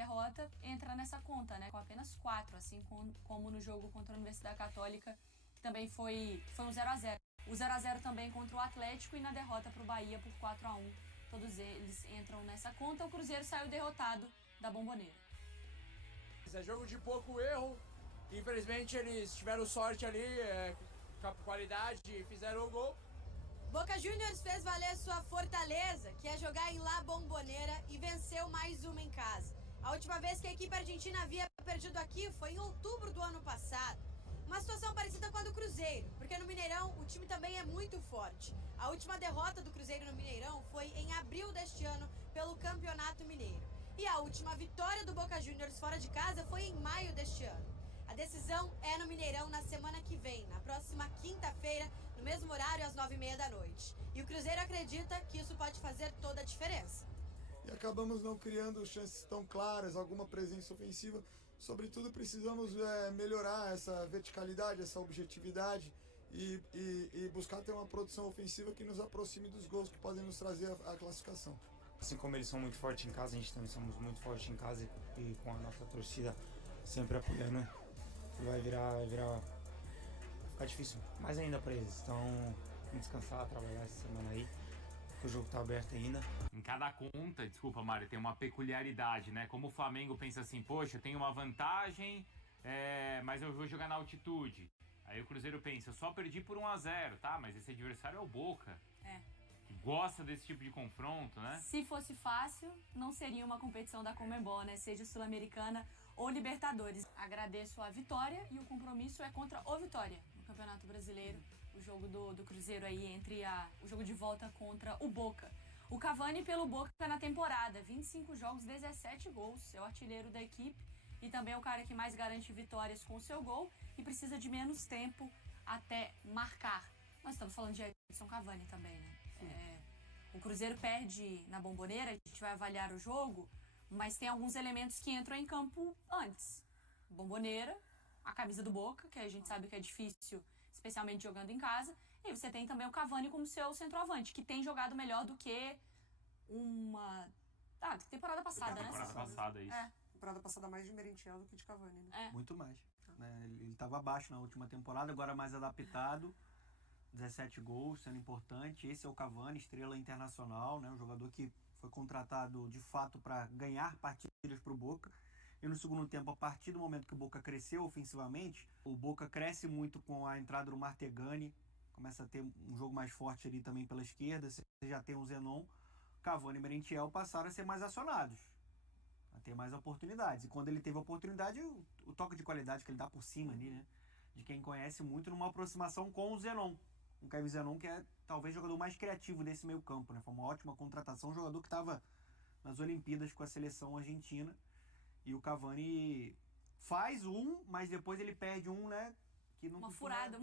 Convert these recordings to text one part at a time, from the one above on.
derrota entra nessa conta, né? Com apenas 4, assim como no jogo contra a Universidade Católica, que também foi um 0-0. O 0-0 também contra o Atlético e na derrota para o Bahia por 4-1. Todos eles entram nessa conta. O Cruzeiro saiu derrotado da Bomboneira. É jogo de pouco erro. Infelizmente eles tiveram sorte ali, com qualidade e fizeram o gol. Boca Juniors fez valer sua fortaleza, que é jogar em La Bombonera, e venceu mais uma em casa. A última vez que a equipe argentina havia perdido aqui foi em outubro do ano passado. Uma situação parecida com a do Cruzeiro, porque no Mineirão o time também é muito forte. A última derrota do Cruzeiro no Mineirão foi em abril deste ano pelo Campeonato Mineiro. E a última vitória do Boca Juniors fora de casa foi em maio deste ano. A decisão é no Mineirão na semana que vem, na próxima quinta-feira, no mesmo horário, às 9h30 da noite. E o Cruzeiro acredita que isso pode fazer toda a diferença. E acabamos não criando chances tão claras, alguma presença ofensiva. Sobretudo, precisamos melhorar essa verticalidade, essa objetividade e buscar ter uma produção ofensiva que nos aproxime dos gols que podem nos trazer a classificação. Assim como eles são muito fortes em casa, a gente também somos muito fortes em casa e com a nossa torcida sempre apoiando, vai ficar difícil. Mais ainda para eles, então vamos descansar, trabalhar essa semana aí, que o jogo tá aberto ainda. Em cada conta, desculpa Mário, tem uma peculiaridade, né? Como o Flamengo pensa assim, poxa, eu tenho uma vantagem, mas eu vou jogar na altitude. Aí o Cruzeiro pensa, eu só perdi por 1-0, tá? Mas esse adversário é o Boca. Que gosta desse tipo de confronto, né? Se fosse fácil, não seria uma competição da Conmebol, né? Seja Sul-Americana ou Libertadores. Agradeço a vitória e o compromisso é contra o Vitória no Campeonato Brasileiro. O jogo do Cruzeiro aí entre o jogo de volta contra o Boca. O Cavani pelo Boca na temporada, 25 jogos, 17 gols. É o artilheiro da equipe e também é o cara que mais garante vitórias com o seu gol e precisa de menos tempo até marcar. Nós estamos falando de Edson Cavani também, né? O Cruzeiro perde na Bomboneira, a gente vai avaliar o jogo, mas tem alguns elementos que entram em campo antes. Bomboneira, a camisa do Boca, que a gente sabe que é difícil, especialmente jogando em casa, e você tem também o Cavani como seu centroavante, que tem jogado melhor do que temporada passada, né? Temporada passada, isso. Temporada passada mais de Merentiel do que de Cavani, né? Muito mais. Né? Ele estava abaixo na última temporada, agora mais adaptado. 17 gols, sendo importante. Esse é o Cavani, estrela internacional, né? Um jogador que foi contratado de fato para ganhar partidas para o Boca. E no segundo tempo, a partir do momento que o Boca cresceu ofensivamente, o Boca cresce muito com a entrada do Martegani, começa a ter um jogo mais forte ali também pela esquerda, você já tem o Zenon, Cavani e Merentiel passaram a ser mais acionados, a ter mais oportunidades. E quando ele teve a oportunidade, o toque de qualidade que ele dá por cima ali, né? De quem conhece muito, numa aproximação com o Zenon. O Kevin Zenon, que é talvez o jogador mais criativo desse meio campo, né? Foi uma ótima contratação, um jogador que estava nas Olimpíadas com a seleção argentina. E o Cavani faz mas depois ele perde né? Que não uma furada,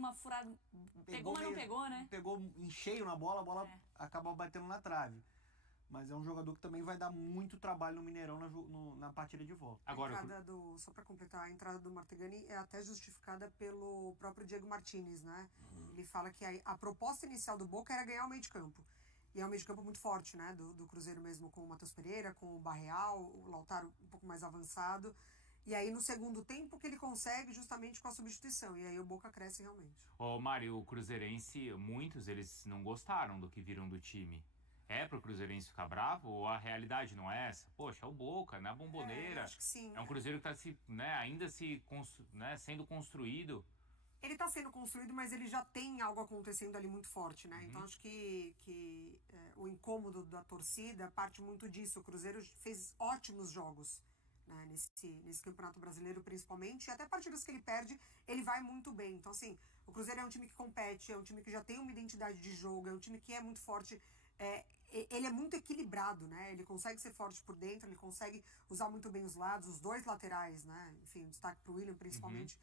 pegou, mas não pegou, né? Pegou em cheio na bola, a bola acaba batendo na trave. Mas é um jogador que também vai dar muito trabalho no Mineirão na partida de volta. Agora, só para completar, a entrada do Martegani é até justificada pelo próprio Diego Martinez, né? Ele fala que a proposta inicial do Boca era ganhar o meio de campo. E é um meio de campo muito forte, né? Do Cruzeiro mesmo, com o Matheus Pereira, com o Barreal, o Lautaro um pouco mais avançado. E aí no segundo tempo que ele consegue justamente com a substituição. E aí o Boca cresce realmente. Mário, o cruzeirense, muitos eles não gostaram do que viram do time. É pro cruzeirense ficar bravo ou a realidade não é essa? Poxa, é o Boca, na Bomboneira. Acho que sim. É um Cruzeiro que está ainda sendo construído. Ele está sendo construído, mas ele já tem algo acontecendo ali muito forte, né? Então acho que o incômodo da torcida parte muito disso. O Cruzeiro fez ótimos jogos, né? Nesse Campeonato Brasileiro principalmente, e até partidas que ele perde, ele vai muito bem. Então assim, o Cruzeiro é um time que compete, é um time que já tem uma identidade de jogo, é um time que é muito forte. Ele é muito equilibrado, né? Ele consegue ser forte por dentro, ele consegue usar muito bem os lados, os dois laterais, né? Enfim, destaque pro William principalmente,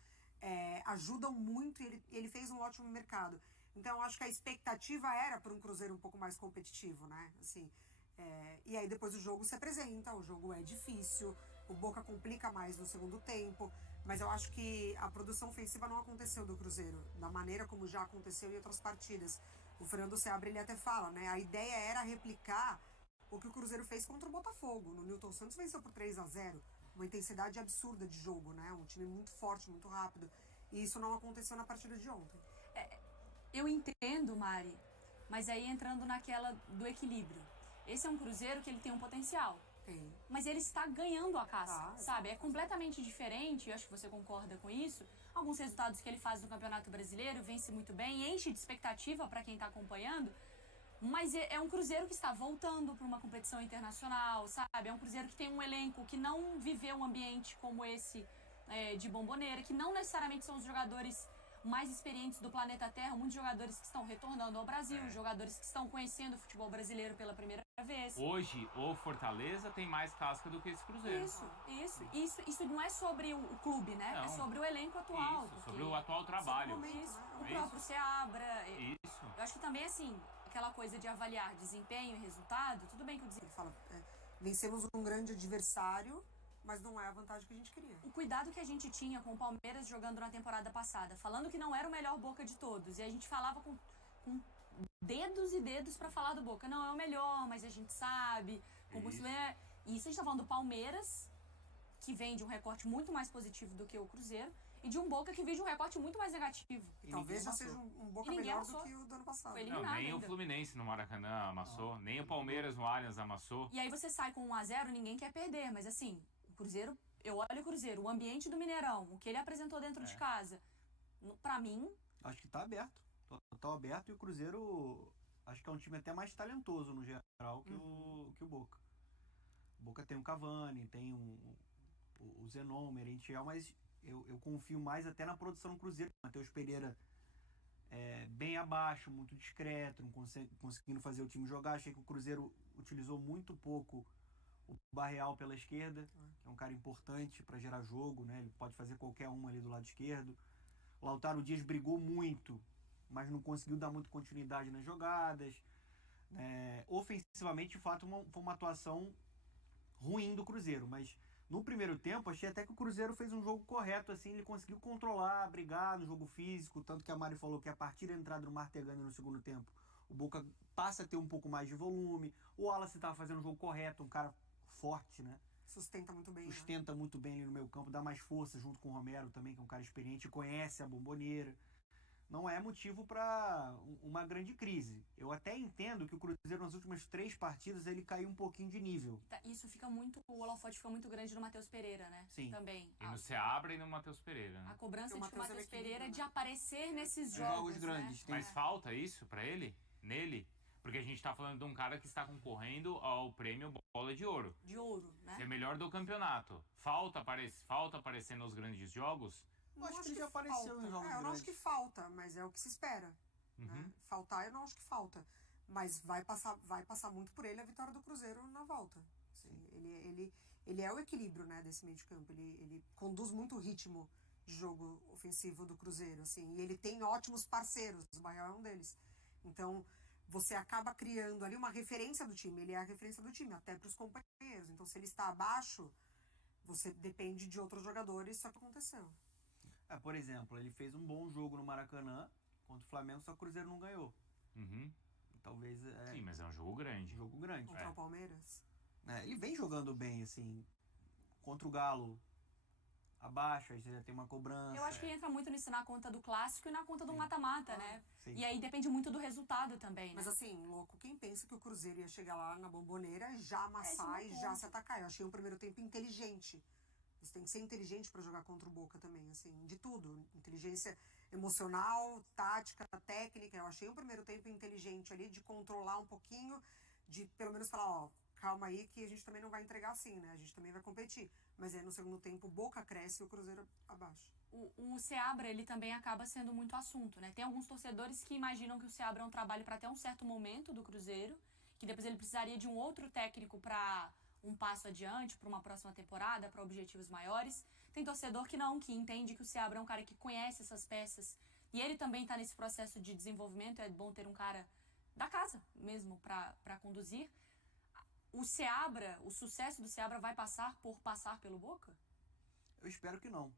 ajudam muito e ele fez um ótimo mercado. Então, acho que a expectativa era para um Cruzeiro um pouco mais competitivo, né? Assim, e aí depois o jogo se apresenta, o jogo é difícil, o Boca complica mais no segundo tempo, mas eu acho que a produção ofensiva não aconteceu do Cruzeiro, da maneira como já aconteceu em outras partidas. O Fernando Seabra, ele até fala, né? A ideia era replicar o que o Cruzeiro fez contra o Botafogo. No Newton Santos venceu por 3-0. uma intensidade absurda de jogo, né? Um time muito forte, muito rápido. E isso não aconteceu na partida de ontem. Eu entendo, Mari, mas aí entrando naquela do equilíbrio. Esse é um Cruzeiro que ele tem um potencial. Tem. Mas ele está ganhando a caça, Tá, sabe? É completamente diferente, eu acho que você concorda com isso. Alguns resultados que ele faz no Campeonato Brasileiro, vence muito bem, enche de expectativa para quem está acompanhando. Mas é um Cruzeiro que está voltando para uma competição internacional, sabe? É um Cruzeiro que tem um elenco que não viveu um ambiente como esse de Bomboneira, que não necessariamente são os jogadores mais experientes do planeta Terra, muitos jogadores que estão retornando ao Brasil, jogadores que estão conhecendo o futebol brasileiro pela primeira vez. Hoje, o Fortaleza tem mais casca do que esse Cruzeiro. Isso não é sobre o clube, né? Não. É sobre o elenco atual. Isso, sobre o atual trabalho. Isso, o Isso. próprio Seabra. Isso. Eu acho que também, assim, aquela coisa de avaliar desempenho e resultado, tudo bem que Ele fala, vencemos um grande adversário, mas não é a vantagem que a gente queria. o cuidado que a gente tinha com o Palmeiras jogando na temporada passada, falando que não era o melhor Boca de todos, e a gente falava com dedos e dedos pra falar do Boca. Não, é o melhor, mas a gente sabe. Como Isso. Isso a gente tá falando do Palmeiras, que vem de um recorte muito mais positivo do que o Cruzeiro, e de um Boca que vem de um recorte muito mais negativo. E talvez já seja um Boca E ninguém melhor amassou. do que o do ano passado. Foi Não, eliminado nem o ainda. Fluminense no Maracanã amassou, nem o Palmeiras no Allianz amassou. E aí você sai com 1-0, ninguém quer perder, mas assim, o Cruzeiro, eu olho o Cruzeiro, o ambiente do Mineirão, o que ele apresentou dentro de casa, pra mim, Acho que tá aberto. Total aberto, e o Cruzeiro acho que é um time até mais talentoso no geral que o Boca. O Boca tem o Cavani, tem o Zenon, o Merentiel, mas eu confio mais até na produção do Cruzeiro. O Matheus Pereira bem abaixo, muito discreto, não conseguindo fazer o time jogar. Achei que o Cruzeiro utilizou muito pouco o Barreal pela esquerda, que é um cara importante para gerar jogo, né? Ele pode fazer qualquer um ali do lado esquerdo. O Lautaro Dias brigou muito, mas não conseguiu dar muita continuidade nas jogadas. Ofensivamente, de fato, foi uma atuação ruim do Cruzeiro, mas no primeiro tempo achei até que o Cruzeiro fez um jogo correto, assim, ele conseguiu controlar, brigar no jogo físico, tanto que a Mari falou que a partir da entrada do Martegani no segundo tempo, o Boca passa a ter um pouco mais de volume, o Wallace estava fazendo o jogo correto, um cara forte, né? Sustenta muito bem. Sustenta muito bem ali no meio campo, dá mais força junto com o Romero também, que é um cara experiente, conhece a Bomboneira. Não é motivo para uma grande crise. Eu até entendo que o Cruzeiro nas últimas 3 partidas ele caiu um pouquinho de nível. isso fica muito, o holofote fica muito grande no Matheus Pereira, né? Sim. Também. E no Seabra e no Matheus Pereira, A né? cobrança de Porque o Matheus Matheus Pereira é de aparecer nesses Jogos jogos, grandes. né? Tem- Mas falta isso pra ele? Nele? Porque a gente tá falando de um cara que está concorrendo ao prêmio Bola de Ouro. De ouro, né? Ser melhor do campeonato. Falta aparecer nos grandes jogos? Eu acho que ele já apareceu em jogos Eu não acho grandes. que falta, mas é o que se espera. Né? Faltar eu não acho que falta. Mas vai passar muito por ele a vitória do Cruzeiro na volta. Assim, ele é o equilíbrio, né, desse meio de campo. Ele conduz muito o ritmo de jogo ofensivo do Cruzeiro. Assim, e ele tem ótimos parceiros. O Barreal é um deles. Então, você acaba criando ali uma referência do time. Ele é a referência do time, até para os companheiros. Então, se ele está abaixo, você depende de outros jogadores. Só que aconteceu. Por exemplo, ele fez um bom jogo no Maracanã contra o Flamengo, só que o Cruzeiro não ganhou. Talvez Sim, mas é um jogo grande. um jogo grande. Contra o Palmeiras. Ele vem jogando bem, assim, contra o Galo, abaixo, aí você já tem uma cobrança. Eu acho que entra muito nisso na conta do clássico e na conta do mata-mata, né? Sim. E aí depende muito do resultado também, né? Mas assim, louco, quem pensa que o Cruzeiro ia chegar lá na Bomboneira e já amassar Esse é o e já ponto. se atacar? Eu achei um primeiro tempo inteligente. Você tem que ser inteligente pra jogar contra o Boca também, assim, de tudo. Inteligência emocional, tática, técnica. Eu achei um primeiro tempo inteligente ali, de controlar um pouquinho, de pelo menos falar, ó, calma aí que a gente também não vai entregar assim, né? A gente também vai competir. Mas aí no segundo tempo o Boca cresce e o Cruzeiro abaixo. O Seabra, ele também acaba sendo muito assunto, né? Tem alguns torcedores que imaginam que o Seabra é um trabalho para até um certo momento do Cruzeiro, que depois ele precisaria de um outro técnico para um passo adiante, para uma próxima temporada, para objetivos maiores. Tem torcedor que não, que entende que o Seabra é um cara que conhece essas peças e ele também está nesse processo de desenvolvimento. É bom ter um cara da casa mesmo para conduzir. O Seabra, o sucesso do Seabra vai passar pelo Boca? Eu espero que não.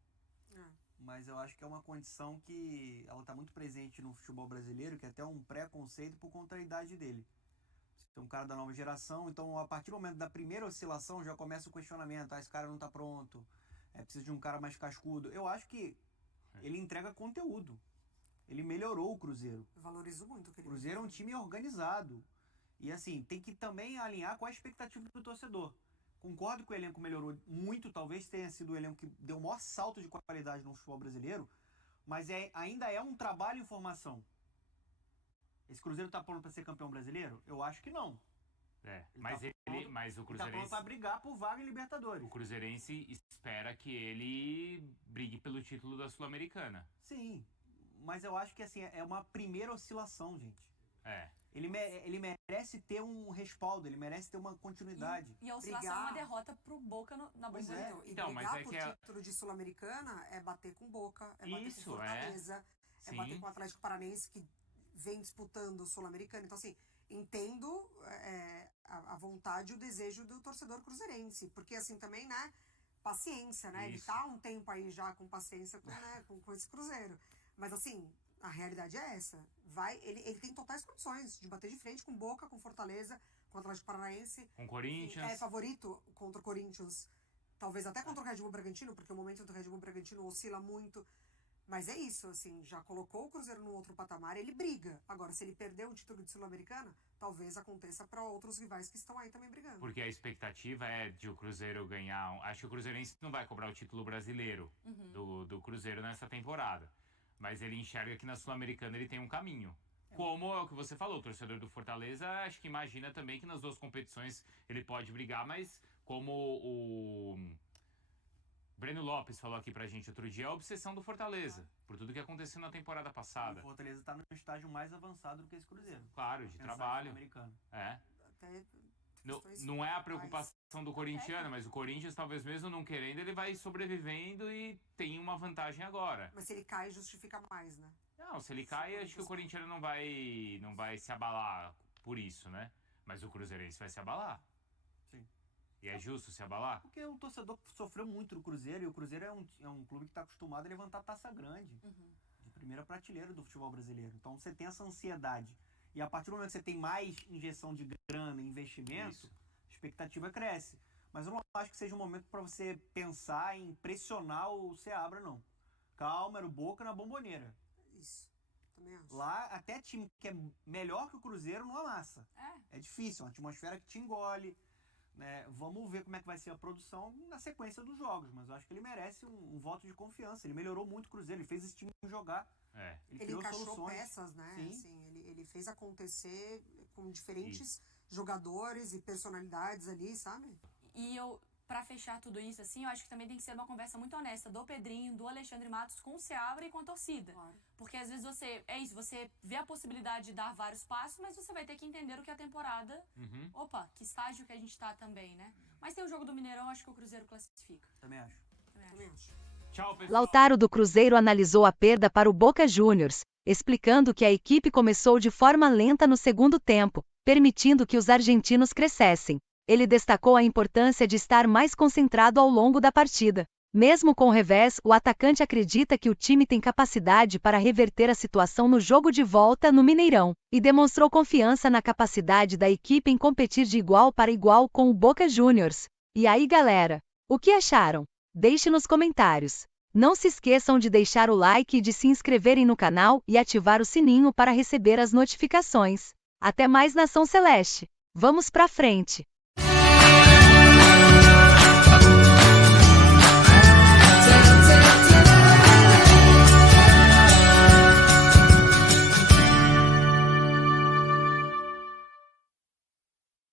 Mas eu acho que é uma condição que ela está muito presente no futebol brasileiro, que é até um preconceito por conta da idade dele. Tem um cara da nova geração, então a partir do momento da primeira oscilação já começa o questionamento, esse cara não tá pronto, precisa de um cara mais cascudo. Eu acho que ele entrega conteúdo, ele melhorou o Cruzeiro. Eu valorizo muito o que O Cruzeiro é um time organizado, e assim, tem que também alinhar com a expectativa do torcedor. Concordo que o elenco melhorou muito, talvez tenha sido o elenco que deu o maior salto de qualidade no futebol brasileiro, mas ainda é um trabalho em formação. Esse Cruzeiro tá pronto para ser campeão brasileiro? Eu acho que não. Mas o Tá Cruzeirense... pronto para brigar por vaga em Libertadores. O Cruzeirense espera que ele brigue pelo título da Sul-Americana. Sim, mas eu acho que assim, é uma primeira oscilação, gente. Ele merece ter um respaldo, ele merece ter uma continuidade. E a oscilação é uma derrota pro Boca na Pois Bomboneira. é, e Então, brigar mas é por que título de Sul-Americana é bater com Boca, é bater Isso, com Fortaleza, é Sim. bater com o Atlético Paranaense, que vem disputando o Sul-Americano. Então, assim, entendo a vontade e o desejo do torcedor cruzeirense, porque assim também, né, paciência, né? Ele Isso. tá há um tempo aí já com paciência com esse Cruzeiro. Mas assim, a realidade é essa. Ele tem totais condições de bater de frente com Boca, com Fortaleza, com o Atlético Paranaense. Com o Corinthians. É favorito contra o Corinthians, talvez até contra o Red Bull Bragantino, porque o momento do Red Bull Bragantino oscila muito. Mas é isso, assim, já colocou o Cruzeiro num outro patamar, ele briga. Agora, se ele perder o título de Sul-Americana, talvez aconteça para outros rivais que estão aí também brigando. Porque a expectativa é de o Cruzeiro ganhar... Acho que o Cruzeirense não vai cobrar o título brasileiro do Cruzeiro nessa temporada. Mas ele enxerga que na Sul-Americana ele tem um caminho. Como é o que você falou, o torcedor do Fortaleza, acho que imagina também que nas duas competições ele pode brigar, mas como o Breno Lopes falou aqui pra gente outro dia, é a obsessão do Fortaleza, por tudo que aconteceu na temporada passada. O Fortaleza tá no estágio mais avançado do que esse Cruzeiro. Claro, de trabalho. Americano. Até Não é a preocupação do corintiano, mas o Corinthians, talvez mesmo não querendo, ele vai sobrevivendo e tem uma vantagem agora. Mas se ele cai, justifica mais, né? Não, se ele cai, acho que o corintiano não vai se abalar por isso, né? Mas o cruzeirense vai se abalar. Sim. E é justo se abalar? Porque o torcedor sofreu muito no Cruzeiro, e o Cruzeiro é um clube que está acostumado a levantar taça grande, de primeira prateleira do futebol brasileiro. Então você tem essa ansiedade. E a partir do momento que você tem mais injeção de grana, investimento, a expectativa cresce. Mas eu não acho que seja um momento para você pensar em pressionar o Seabra, não. Calma, era o Boca na Bomboneira. Isso, também acho. Lá, até time que é melhor que o Cruzeiro não amassa. É difícil, é uma atmosfera que te engole. Né? Vamos ver como é que vai ser a produção na sequência dos jogos. Mas eu acho que ele merece um voto de confiança. Ele melhorou muito o Cruzeiro, ele fez esse time jogar. Ele encaixou peças, né? Assim, ele fez acontecer com diferentes jogadores e personalidades ali, sabe? E pra fechar tudo isso, assim, eu acho que também tem que ser uma conversa muito honesta do Pedrinho, do Alexandre Matos com o Seabra e com a torcida. Claro. Porque às vezes você vê a possibilidade de dar vários passos, mas você vai ter que entender o que é a temporada. Opa, que estágio que a gente tá também, né? Mas tem o jogo do Mineirão, acho que o Cruzeiro classifica. Também acho. Tchau, pessoal. Lautaro do Cruzeiro analisou a perda para o Boca Juniors, explicando que a equipe começou de forma lenta no segundo tempo, permitindo que os argentinos crescessem. Ele destacou a importância de estar mais concentrado ao longo da partida. Mesmo com o revés, o atacante acredita que o time tem capacidade para reverter a situação no jogo de volta no Mineirão, e demonstrou confiança na capacidade da equipe em competir de igual para igual com o Boca Juniors. E aí, galera? O que acharam? Deixe nos comentários. Não se esqueçam de deixar o like e de se inscreverem no canal e ativar o sininho para receber as notificações. Até mais, Nação Celeste! Vamos pra frente!